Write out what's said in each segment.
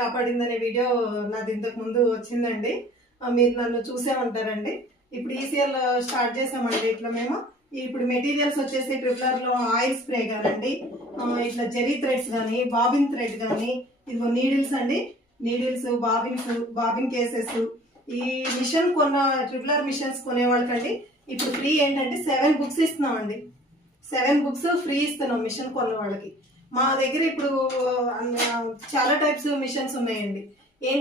కాపాడిందనే video నాది ఇంతకు ముందు వచ్చిందండి. మీరు నన్ను చూసే ఉంటారండి. ఇప్పుడు ఈసీఎల్ స్టార్ట్ చేసామండి. ఇట్లా మేము ఇప్పుడు మెటీరియల్స్ వచ్చేసి ట్రిపులర్లో ఆయిల్ స్ప్రే కానండి, ఇట్లా జెరీ థ్రెడ్స్ కానీ, బాబిన్ థ్రెడ్ కానీ, ఇదిగో నీడిల్స్ అండి, నీడిల్స్, బాబిన్ కేసెస్. ఈ మిషన్ ట్రిపులర్ మిషన్స్ కొనే వాళ్ళకండి ఇప్పుడు ఫ్రీ ఏంటంటే 7 బుక్స్ ఇస్తున్నామండి. 7 బుక్స్ ఫ్రీ ఇస్తున్నాం మిషన్ కొన్న వాళ్ళకి. మా దగ్గర ఇప్పుడు చాలా టైప్స్ మిషన్స్ ఉన్నాయండి.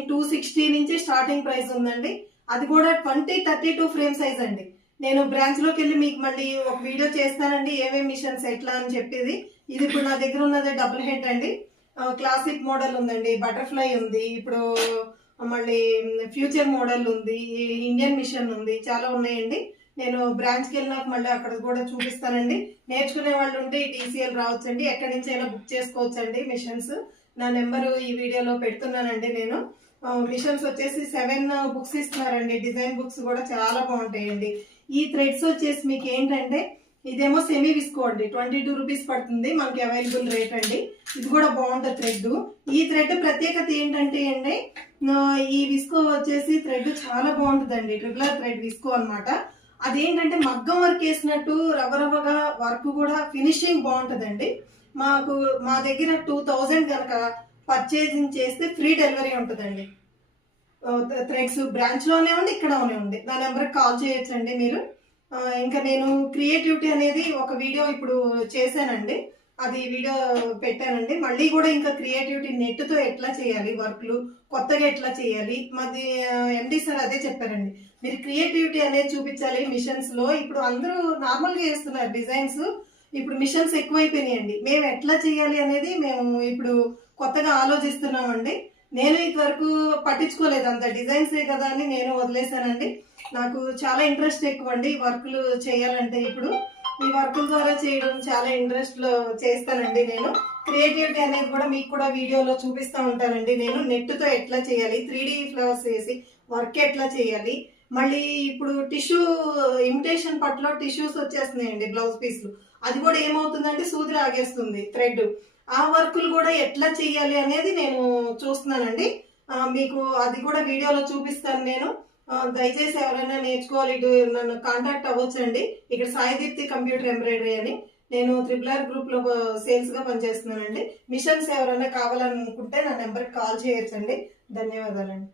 260 నుంచి స్టార్టింగ్ ప్రైస్ ఉందండి. అది కూడా 20-32 ఫ్రేమ్ సైజ్ అండి. నేను బ్రాంచ్ లోకి వెళ్ళి మీకు మళ్ళీ ఒక వీడియో చేస్తానండి, ఏమేమి మిషన్స్ ఎట్లా అని చెప్పేది. ఇది ఇప్పుడు నా దగ్గర ఉన్నది డబుల్ హెడ్ అండి, క్లాసిక్ మోడల్ ఉందండి, బటర్ఫ్లై ఉంది, ఇప్పుడు మళ్ళీ ఫ్యూచర్ మోడల్ ఉంది, ఇండియన్ మిషన్ ఉంది, చాలా ఉన్నాయండి. నేను బ్రాంచ్కి వెళ్ళినాక మళ్ళీ అక్కడ కూడా చూపిస్తానండి. నేర్చుకునే వాళ్ళు ఉంటే ఈ టీసీఎల్ రావచ్చండి, ఎక్కడి నుంచి అయినా బుక్ చేసుకోవచ్చండి మిషన్స్. నా నెంబరు ఈ వీడియోలో పెడుతున్నానండి. నేను మిషన్స్ వచ్చేసి 7 బుక్స్ ఇస్తున్నారండి. డిజైన్ బుక్స్ కూడా చాలా బాగుంటాయండి. ఈ థ్రెడ్స్ వచ్చేసి మీకు ఏంటంటే ఇదేమో సెమీ విస్కో అండి, 22 రూపీస్ పడుతుంది మనకి అవైలబుల్ రేట్ అండి. ఇది కూడా బాగుంటుంది థ్రెడ్. ఈ థ్రెడ్ ప్రత్యేకత ఏంటంటే అండి, ఈ విస్కో వచ్చేసి థ్రెడ్ చాలా బాగుంటుందండి, ట్రిపులర్ థ్రెడ్ విస్కో అనమాట. అదేంటంటే మగ్గం వర్క్ వేసినట్టు రవ్వరవ్వగా వర్క్ కూడా ఫినిషింగ్ బాగుంటుందండి. మా దగ్గర 2000 కనుక పర్చేజింగ్ చేస్తే ఫ్రీ డెలివరీ ఉంటుందండి. థ్రెడ్స్ బ్రాంచ్ లోనే ఉంది, ఇక్కడనే ఉంది. నా నెంబర్కి కాల్ చేయొచ్చండి మీరు. ఇంకా నేను క్రియేటివిటీ అనేది ఒక వీడియో ఇప్పుడు చేశానండి, అది వీడియో పెట్టానండి. మళ్ళీ కూడా ఇంకా క్రియేటివిటీ నెట్తో ఎట్లా చేయాలి, వర్క్లు కొత్తగా ఎట్లా చేయాలి, మాది ఎండి సార్ అదే చెప్పారండి. మీరు క్రియేటివిటీ అనేది చూపించాలి మిషన్స్ లో. ఇప్పుడు అందరూ నార్మల్గా వేస్తున్నారు డిజైన్స్, ఇప్పుడు మిషన్స్ ఎక్కువైపోయినాయండి. మేము ఎట్లా చేయాలి అనేది మేము ఇప్పుడు కొత్తగా ఆలోచిస్తున్నామండి. నేను ఇంతవరకు పట్టించుకోలేదు, అంత డిజైన్సే కదా అని నేను వదిలేశానండి. నాకు చాలా ఇంట్రెస్ట్ ఎక్కువ అండి వర్క్లు చేయాలంటే. ఇప్పుడు ఈ వర్కుల ద్వారా చేయడం చాలా ఇంట్రెస్ట్ లో చేస్తానండి. నేను క్రియేటివిటీ అనేది కూడా మీకు కూడా వీడియోలో చూపిస్తూ ఉంటానండి. నేను నెట్తో ఎట్లా చేయాలి, 3D ఫ్లవర్స్ వేసి వర్క్ ఎట్లా చేయాలి, మళ్ళీ ఇప్పుడు టిష్యూ ఇమిటేషన్ పట్టులో టిష్యూస్ వచ్చేస్తున్నాయండి, బ్లౌజ్ పీస్లు. అది కూడా ఏమవుతుందంటే సూది రాగేస్తుంది థ్రెడ్. ఆ వర్కులు కూడా ఎట్లా చేయాలి అనేది నేను చూస్తున్నానండి. మీకు అది కూడా వీడియోలో చూపిస్తాను నేను. దయచేసి ఎవరైనా నేర్చుకోవాలి ఇటు నన్ను కాంటాక్ట్ అవ్వచ్చండి. ఇక్కడ సాయిదీప్తి కంప్యూటర్ ఎంబ్రాయిడరీ అని, నేను త్రిబుల్ గ్రూప్ లో సేల్స్ గా పనిచేస్తున్నానండి. మిషన్స్ ఎవరైనా కావాలనుకుంటే నా నెంబర్కి కాల్ చేయొచ్చండి. ధన్యవాదాలండి.